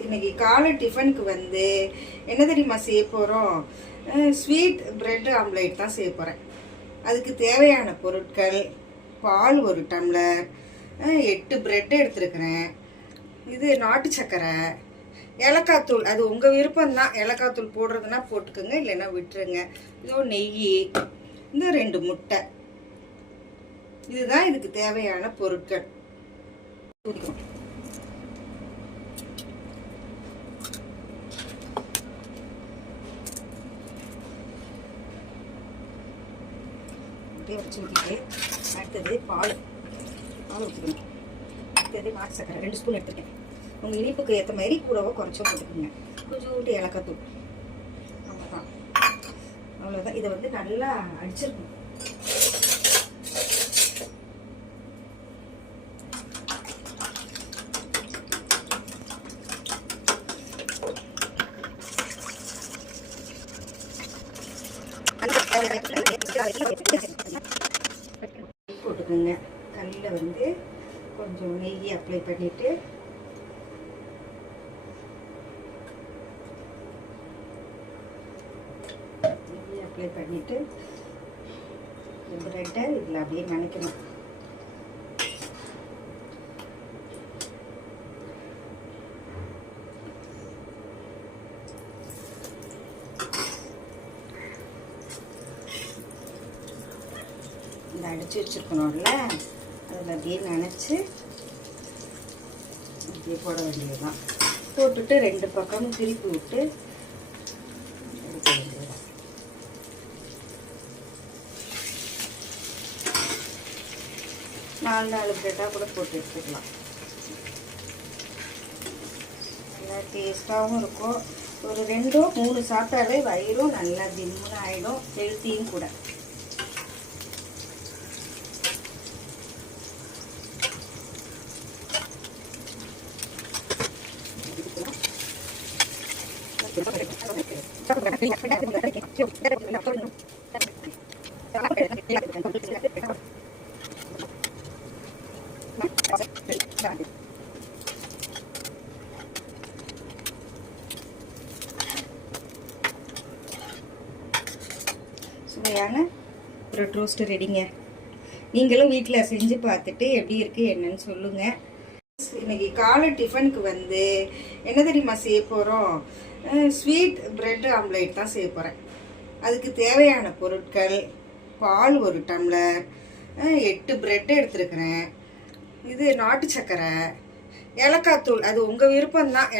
இன்னைக்கு காலை டிஃபனுக்கு வந்து என்ன தெரியுமா செய்ய போகிறோம்? ஸ்வீட் பிரெட் ஆம்லேட் தான் செய்ய போகிறேன். அதுக்கு தேவையான பொருட்கள்: பால் 1 டம்ளர், 8 பிரெட் எடுத்துருக்கிறேன், இது நாட்டு சர்க்கரை, ஏலக்காய் தூள், அது உங்கள் விருப்பம்தான். ஏலக்காய் தூள் போடுறதுனா போட்டுக்கோங்க, இல்லைன்னா விட்டுருங்க. இதோ நெய், இந்த 2 முட்டை. இதுதான் இதுக்கு தேவையான பொருட்கள். வச்சு விட்டுட்டு அடுத்தது பால் ஊற்றிக்கணும். அடுத்தது நாட்டு சக்கரை 2 ஸ்பூன் எடுத்துட்டேன். உங்கள் இனிப்புக்கு ஏற்ற மாதிரி கூடவோ குறைச்சோ போட்டுக்கோங்க. கொஞ்சோண்டு ஏலக்காய் தூள், அவ்வளோதான். அவ்வளோதான். இதை வந்து நல்லா அடிச்சிருக்கணும். போட்டுக்கோங்க. கல்லில் வந்து கொஞ்சம் நெய் அப்ளை பண்ணிட்டு பிரெட்டை இதில் அப்படியே நினைக்கணும். இந்த அடித்து வச்சுருக்கணும்ல, அதில் அப்படியே நினச்சி அப்படியே போட வேண்டியதுதான். போட்டுட்டு 2 பக்கமும் திருப்பி விட்டு எடுக்க வேண்டியதுதான். 4 பிரெட்டாக கூட போட்டு எடுத்துக்கலாம். நல்லா டேஸ்ட்டாகவும் இருக்கும். ஒரு 2-3 சாப்பிட்டாலே வயிறும் நல்லா திம்முன்னு ஆகிடும். ஹெல்த்தியும் கூட. சுவையான பிரெட் ரோஸ்ட் ரெடிங்க. நீங்களும் வீட்டில் செஞ்சு பார்த்துட்டு எப்படி இருக்குது என்னன்னு சொல்லுங்கள். இன்னைக்கு காலை டிஃபனுக்கு வந்து என்ன தெரியுமா செய்ய போகிறோம்? ஸ்வீட் பிரெட் ஆம்லேட் தான் செய்ய போகிறேன். அதுக்கு தேவையான பொருட்கள்: பால் 1 டம்ளர், 8 பிரெட் எடுத்துருக்கிறேன், இது நாட்டு சர்க்கரை, ஏலக்காய் தூள், அது உங்கள் விருப்பம்தான்.